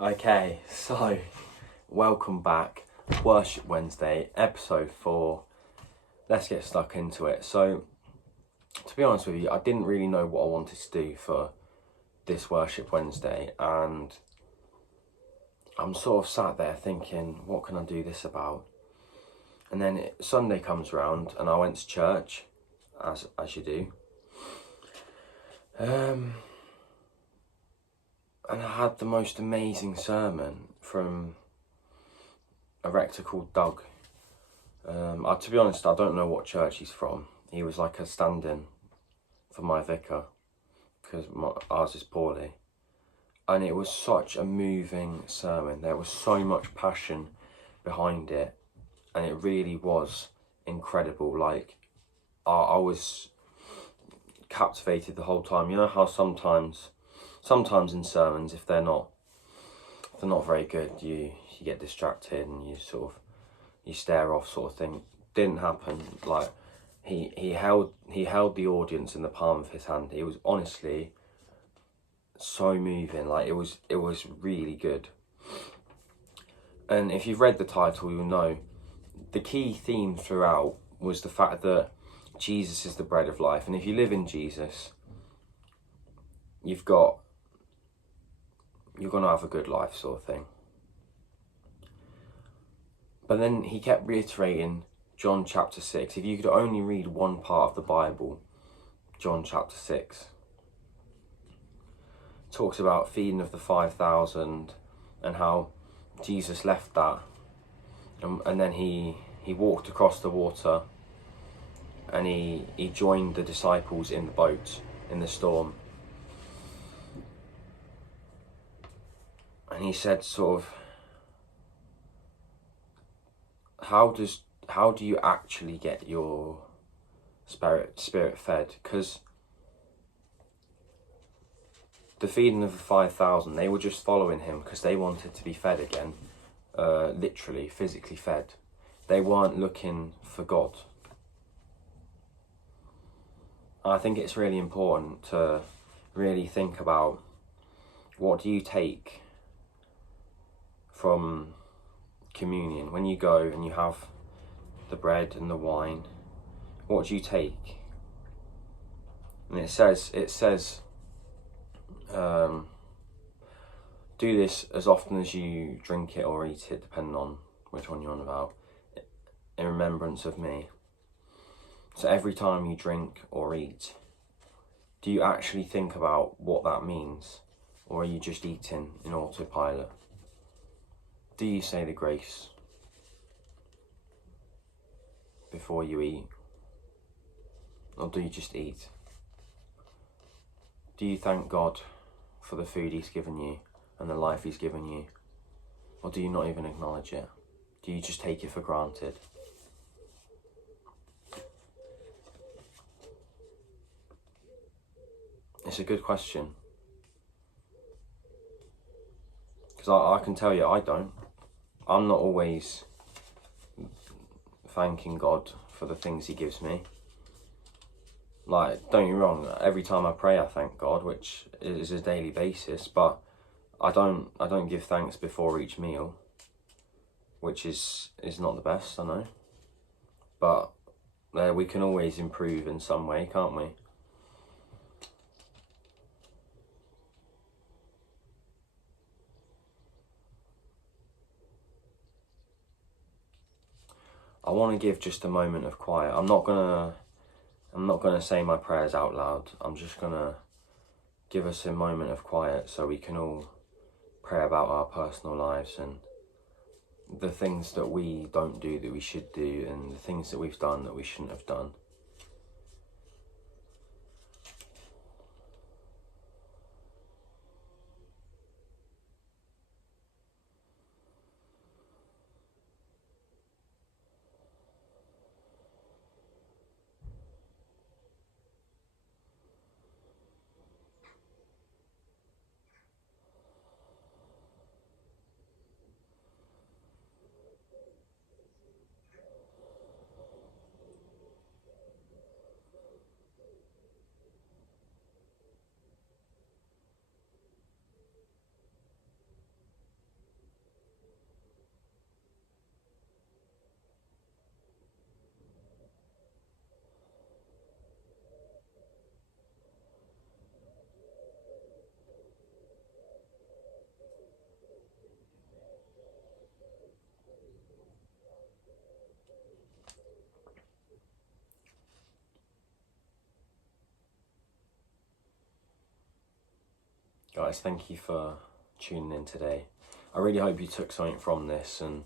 Okay, so welcome back. Worship Wednesday, episode 4. Let's get stuck into it. So, to be honest with you, I didn't really know what I wanted to do for this Worship Wednesday, and I'm sort of sat there thinking, what can I do this about? And then Sunday comes around, and I went to church, as you do. And I had the most amazing sermon from a rector called Doug. To be honest, I don't know what church he's from. He was like a stand-in for my vicar, because ours is poorly. And it was such a moving sermon. There was so much passion behind it. And it really was incredible. Like, I was captivated the whole time. You know how sometimes in sermons, if they're not very good, you get distracted and you stare off, sort of thing. Didn't happen. Like, he held the audience in the palm of his hand. It was honestly so moving. Like, it was really good. And if you've read the title, you'll know the key theme throughout was the fact that Jesus is the bread of life, and if you live in Jesus, you're gonna have a good life, sort of thing. But then he kept reiterating John chapter 6. If you could only read one part of the Bible, John chapter 6 talks about feeding of the 5,000 and how Jesus left that, and then he walked across the water, and he joined the disciples in the boat in the storm. And he said, sort of, how do you actually get your spirit fed? Because the feeding of the 5,000, they were just following him because they wanted to be fed again, literally, physically fed. They weren't looking for God. I think it's really important to really think about, what do you take from communion? When you go and you have the bread and the wine, what do you take? And it says do this as often as you drink it or eat it, depending on which one you're on about, in remembrance of me. So every time you drink or eat, do you actually think about what that means? Or are you just eating in autopilot? Do you say the grace before you eat? Or do you just eat? Do you thank God for the food he's given you and the life he's given you? Or do you not even acknowledge it? Do you just take it for granted? It's a good question. Because I can tell you, I don't. I'm not always thanking God for the things he gives me. Like, don't get me wrong, every time I pray I thank God, which is a daily basis, but I don't give thanks before each meal, which is not the best, I know. But we can always improve in some way, can't we? I want to give just a moment of quiet. I'm not gonna say my prayers out loud. I'm just gonna give us a moment of quiet so we can all pray about our personal lives and the things that we don't do that we should do, and the things that we've done that we shouldn't have done. Guys, thank you for tuning in today. I really hope you took something from this, and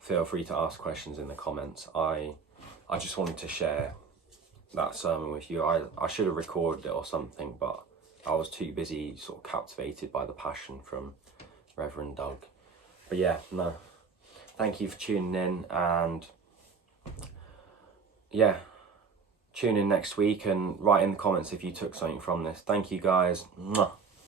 feel free to ask questions in the comments. I just wanted to share that sermon with you. I should have recorded it or something, but I was too busy sort of captivated by the passion from Reverend Doug. But yeah, no, thank you for tuning in, and yeah, tune in next week and write in the comments if you took something from this. Thank you guys. Mwah.